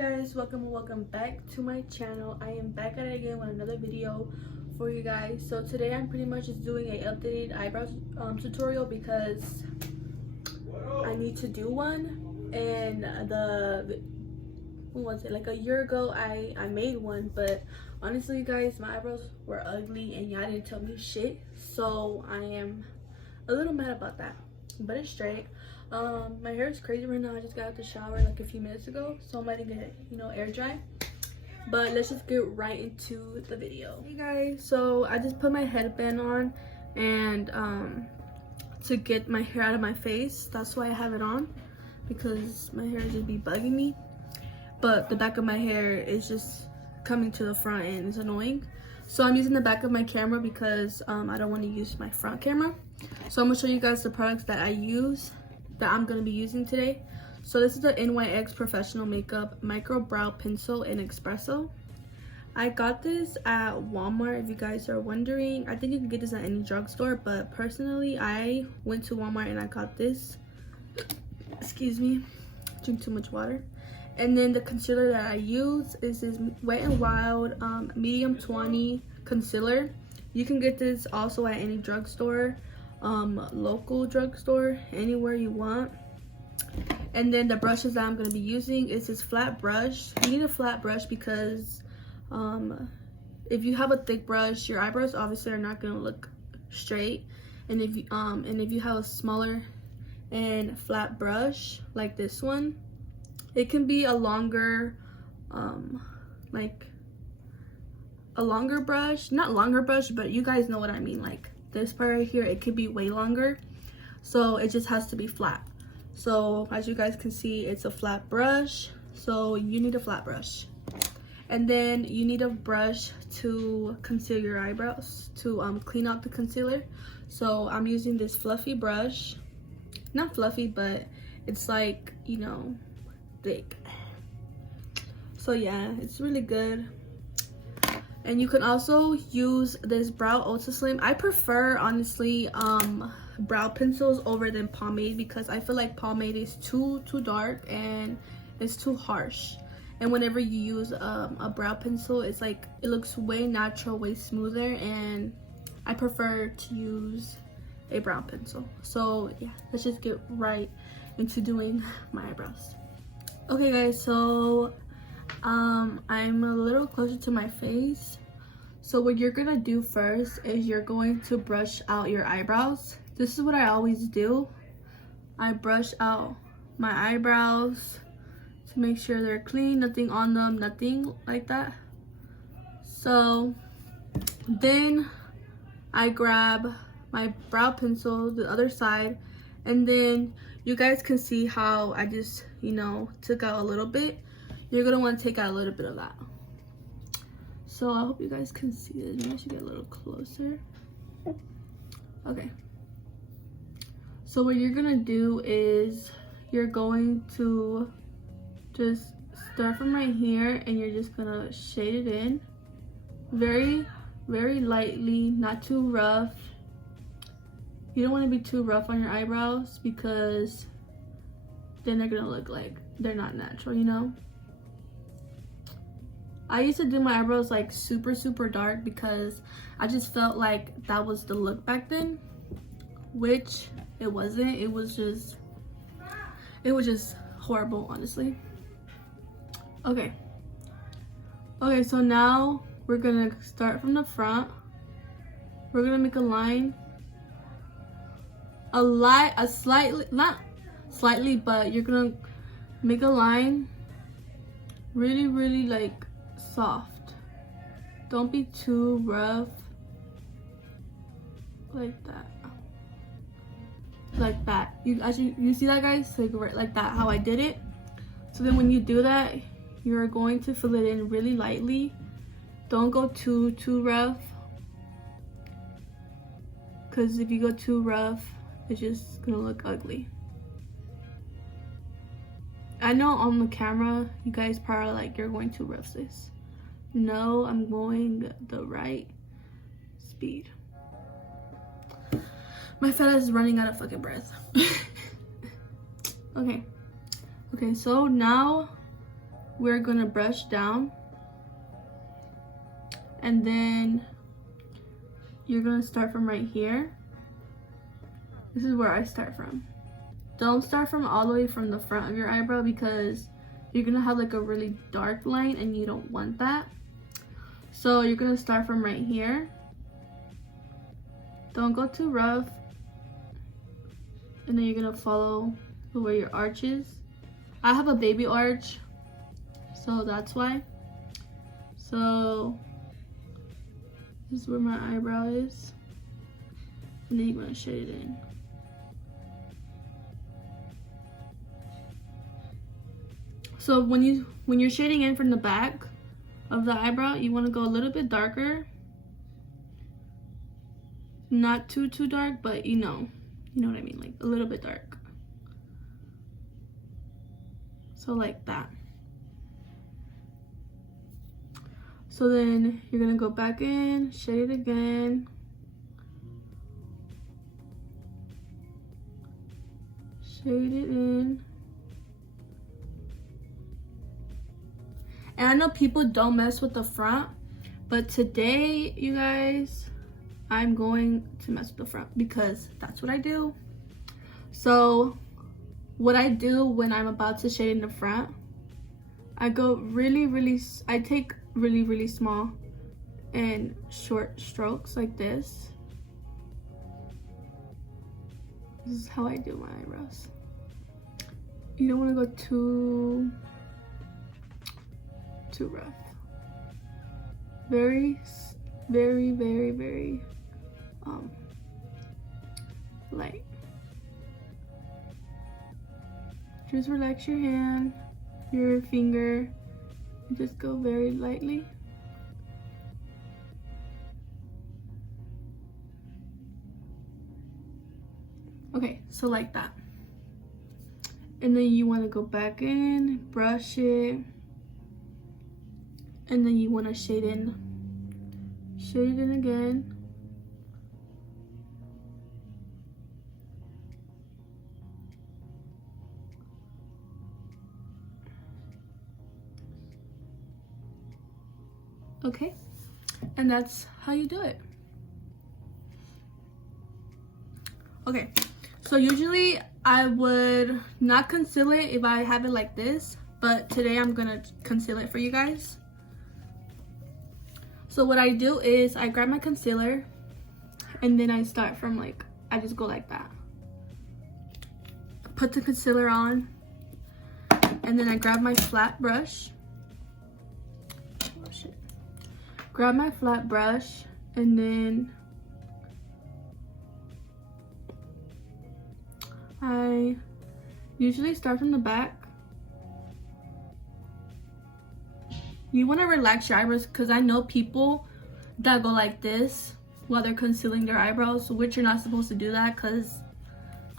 guys, welcome back to my channel. I am back at it again with another video for you guys. So today I'm pretty much just doing a updated eyebrow tutorial because I need to do one. And like a year ago I made one, but honestly you guys, my eyebrows were ugly and y'all didn't tell me shit, so I am a little mad about that, but it's straight. My hair is crazy right now. I just got out the shower like a few minutes ago, so I'm letting it, air dry. But let's just get right into the video. Hey guys, so I just put my headband on and to get my hair out of my face. That's why I have it on, because my hair just be bugging me. But the back of my hair is just coming to the front and it's annoying. So I'm using the back of my camera because I don't want to use my front camera. So I'm gonna show you guys the products that I use, that I'm gonna be using today. So this is the NYX Professional Makeup Micro Brow Pencil in Espresso. I got this at Walmart, if you guys are wondering. I think you can get this at any drugstore, but personally I went to Walmart and I got this. Excuse me, drink too much water. And then the concealer that I use is this Wet n Wild medium 20 concealer. You can get this also at any drugstore, local drugstore, anywhere you want. And then the brushes that I'm going to be using is this flat brush. You need a flat brush because if you have a thick brush, your eyebrows obviously are not going to look straight. And if you have a smaller and flat brush like this one, it can be a longer like a longer brush, not longer brush, but you guys know what I mean, like this part right here, it could be way longer, so it just has to be flat. So as you guys can see, it's a flat brush, so you need a flat brush. And then you need a brush to conceal your eyebrows, to clean out the concealer. So I'm using this fluffy brush, not fluffy, but it's like, thick. So yeah, it's really good. And you can also use this Brow Ultra Slim. I prefer, honestly, brow pencils over than pomade, because I feel like pomade is too dark and it's too harsh. And whenever you use a brow pencil, it's like it looks way natural, way smoother, and I prefer to use a brow pencil. So yeah, let's just get right into doing my eyebrows. Okay guys, so I'm a little closer to my face. So what you're gonna do first is you're going to brush out your eyebrows. This is what I always do. I brush out my eyebrows to make sure they're clean, nothing on them, nothing like that. So then I grab my brow pencil, the other side, and then you guys can see how I just, took out a little bit. You're gonna want to take out a little bit of that. So I hope you guys can see this. Maybe I should get a little closer. Okay. So what you're gonna do is you're going to just start from right here and you're just gonna shade it in very, very lightly, not too rough. You don't want to be too rough on your eyebrows because then they're gonna look like they're not natural, I used to do my eyebrows like super dark because I just felt like that was the look back then, which it wasn't. It was just horrible, honestly. Okay, so now we're gonna start from the front. We're gonna make a line, not slightly, but you're gonna make a line really like soft. Don't be too rough, like that. You see that, guys? Like that, how I did it. So then when you do that, you're going to fill it in really lightly. Don't go too rough, because if you go too rough, it's just gonna look ugly. I know on the camera you guys probably like, you're going too rough, sis. No, I'm going the right speed. My fella is running out of fucking breath. Okay, so now we're gonna brush down, and then you're gonna start from right here. This is where I start from. Don't start from all the way from the front of your eyebrow, because you're gonna have like a really dark line and you don't want that. So you're gonna start from right here. Don't go too rough. And then you're gonna follow where your arch is. I have a baby arch, so that's why. So this is where my eyebrow is. And then you're gonna shade it in. So when you're shading in from the back of the eyebrow, you want to go a little bit darker. Not too dark, but you know what I mean, like a little bit dark. So like that. So then you're gonna go back in, shade it again. Shade it in. And I know people don't mess with the front, but today, you guys, I'm going to mess with the front because that's what I do. So what I do when I'm about to shade in the front, I go I take really small and short strokes like this. This is how I do my eyebrows. You don't want to go too rough. Very light. Just relax your hand, your finger, and just go very lightly. Okay, so like that. And then you want to go back in, brush it, and then you want to shade it in again. Okay, and that's how you do it. Okay, so usually I would not conceal it if I have it like this, but today I'm gonna conceal it for you guys. So what I do is I grab my concealer and then I start from like, I just go like that. Put the concealer on, and then I grab my flat brush. Oh shit. Grab my flat brush, and then I usually start from the back. You want to relax your eyebrows, because I know people that go like this while they're concealing their eyebrows, which you're not supposed to do that because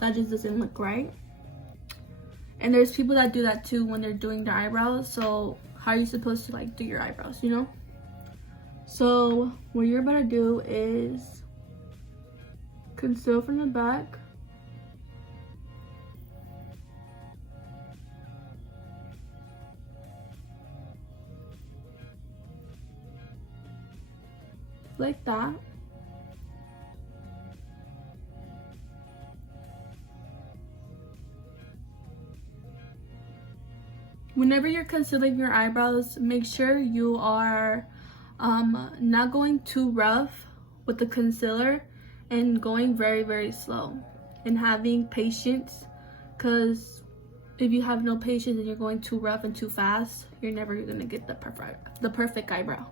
that just doesn't look right. And there's people that do that too when they're doing their eyebrows. So how are you supposed to like do your eyebrows, you know? So what you're about to do is conceal from the back. Like that. Whenever you're concealing your eyebrows, make sure you are not going too rough with the concealer and going very slow, and having patience, because if you have no patience and you're going too rough and too fast, you're never gonna get the perfect eyebrow.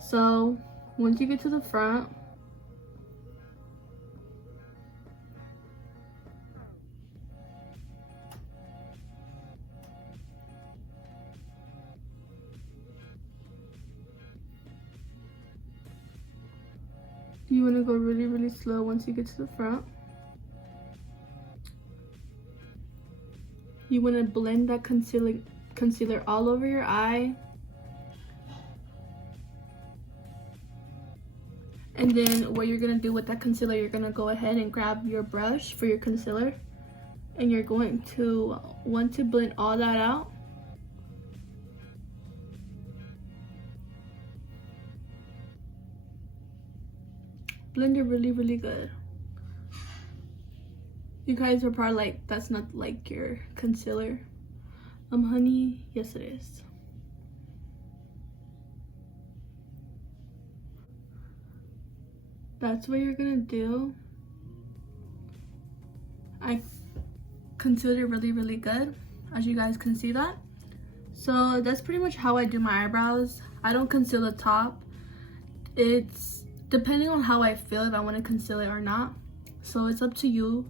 So once you get to the front, you want to go really slow once you get to the front. You want to blend that concealer all over your eye. And then what you're going to do with that concealer, you're going to go ahead and grab your brush for your concealer. And you're going to want to blend all that out. blend it really good. You guys are probably like, that's not like your concealer. Honey, yes it is. That's what you're gonna do. I concealed it really good, as you guys can see that. So that's pretty much how I do my eyebrows. I don't conceal the top. It's depending on how I feel if I want to conceal it or not. So it's up to you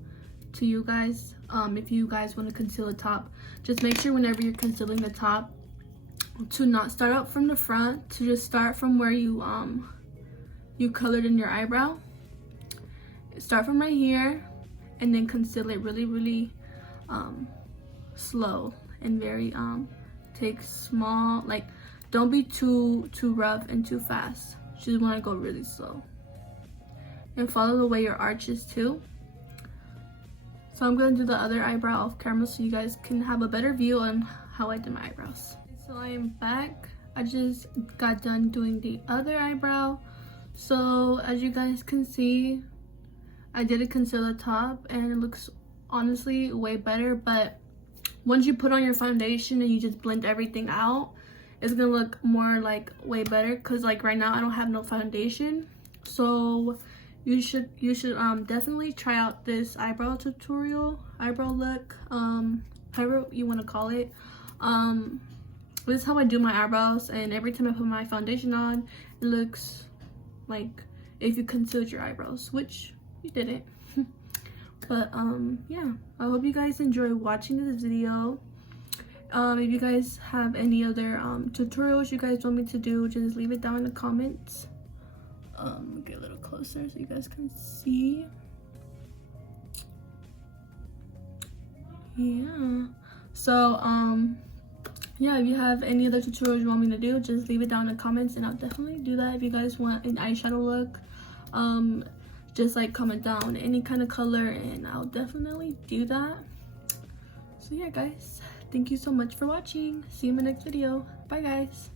guys. If you guys want to conceal the top, just make sure whenever you're concealing the top to not start out from the front, to just start from where you colored in your eyebrow. Start from right here and then conceal it really slow and very take small, like don't be too rough and too fast. You just want to go really slow and follow the way your arch is too. So I'm gonna do the other eyebrow off camera so you guys can have a better view on how I did my eyebrows. So I am back. I just got done doing the other eyebrow. So as you guys can see, I did a concealer top and it looks honestly way better, but once you put on your foundation and you just blend everything out, it's gonna look more like way better, because like right now I don't have no foundation. So you should definitely try out this eyebrow tutorial, eyebrow look, however you want to call it. This is how I do my eyebrows, and every time I put my foundation on, it looks like if you concealed your eyebrows, which you didn't. But yeah, I hope you guys enjoy watching this video. If you guys have any other tutorials you guys want me to do, just leave it down in the comments. Get a little closer so you guys can see. Yeah, so yeah, if you have any other tutorials you want me to do, just leave it down in the comments and I'll definitely do that. If you guys want an eyeshadow look, just like comment down any kind of color and I'll definitely do that. So yeah guys, thank you so much for watching. See you in my next video. Bye guys.